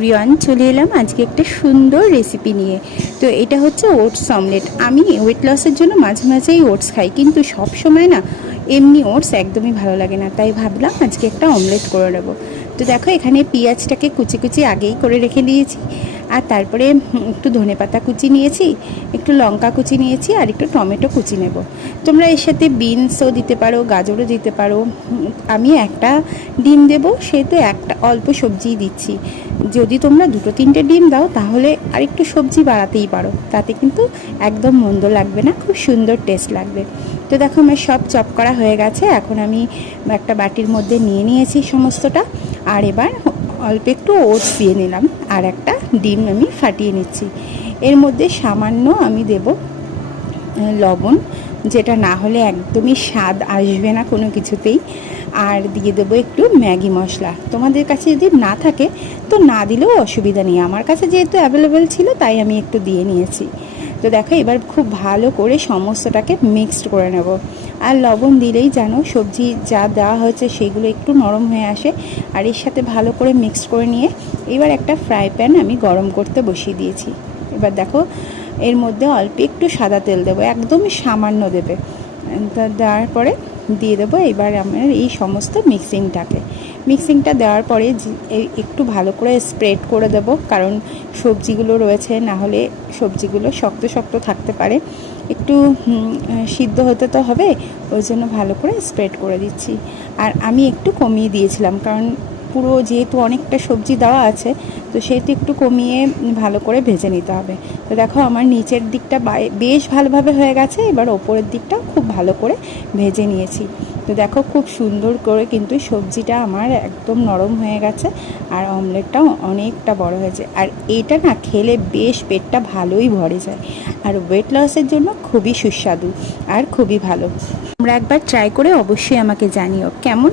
Everyone, চলে এলাম আজকে একটা সুন্দর রেসিপি নিয়ে। তো এটা হচ্ছে ওটস অমলেট। আমি ওয়েট লসের জন্য মাঝে মাঝেই ওটস খাই, কিন্তু সব সময় না এমনি ওটস একদমই ভালো লাগে না, তাই ভাবলাম আজকে একটা অমলেট করে নেবো। তো দেখো, এখানে পেঁয়াজটাকে কুচি কুচি আগেই করে রেখে দিয়েছি, আর তারপরে একটু ধনেপাতা কুচি নিয়েছি, একটু লঙ্কা কুচি নিয়েছি, আর একটু টমেটো কুচি নেব। তোমরা এর সাথে বিনসও দিতে পারো, গাজরও দিতে পারো। আমি একটা ডিম দেব, সেহেতু একটা অল্প সবজিই দিচ্ছি। যদি তোমরা দুটো তিনটে ডিম দাও তাহলে আর একটু সবজি বাড়াতেই পারো, তাতে কিন্তু একদম মন্দ লাগবে না, খুব সুন্দর টেস্ট লাগবে। তো দেখো, আমার সব চপ করা হয়ে গেছে। এখন আমি একটা বাটির মধ্যে নিয়ে নিয়েছি সমস্তটা, আর এবার অল্প একটু ওটস দিয়ে নিলাম, আর একটা ডিম আমি ফাটিয়ে নিচ্ছি। এর মধ্যে সামান্য আমি দেব লবণ, যেটা না হলে একদমই স্বাদ আসবে না কোনো কিছুতেই। আর দিয়ে দেবো একটু ম্যাগি মশলা। তোমাদের কাছে যদি না থাকে তো না দিলেও অসুবিধা নেই, আমার কাছে যেহেতু অ্যাভেলেবেল ছিল তাই আমি একটু দিয়ে নিয়েছি। তো দেখো, এবার খুব ভালো করে সমস্তটাকে মিক্সড করে নেব। আর লবণ দিলেই জানো, সবজি যা দেওয়া হয়েছে সেগুলো একটু নরম হয়ে আসে। আর এর সাথে ভালো করে মিক্সড করে নিয়ে এবার একটা ফ্রাই প্যান আমি গরম করতে বসিয়ে দিয়েছি। এবার দেখো, এর মধ্যে অল্প একটু সাদা তেল দেবো, একদমই সামান্য দেবে। তা দেওয়ার পরে দিয়ে দেবো এবার আমার এই সমস্ত মিক্সিংটা দেওয়ার পরে একটু ভালো করে স্প্রেড করে দেব, কারণ সবজিগুলো রয়েছে, না হলে সবজিগুলো শক্ত শক্ত থাকতে পারে। একটু সিদ্ধ হতে তো হবে, ওই জন্য ভালো করে স্প্রেড করে দিচ্ছি। আর আমি একটু কমিয়ে দিয়েছিলাম, কারণ পুরো যেহেতু অনেকটা সবজি দেওয়া আছে, তো সেহেতু একটু কমিয়ে ভালো করে ভেজে নিতে হবে। তো দেখো, আমার নিচের দিকটা বেশ ভালোভাবে হয়ে গেছে, এবার ওপরের দিকটাও খুব ভালো করে ভেজে নিয়েছি। তো দেখো, খুব সুন্দর করে কিন্তু সবজিটা আমার একদম নরম হয়ে গেছে, আর অমলেটটাও অনেকটা বড় হয়েছে। আর এটা না খেলে বেশ পেটটা ভালোই ভরে যায়, আর ওয়েট লসের জন্য খুবই সুস্বাদু আর খুবই ভালো। তোমরা একবার ট্রাই করে অবশ্যই আমাকে জানিও কেমন।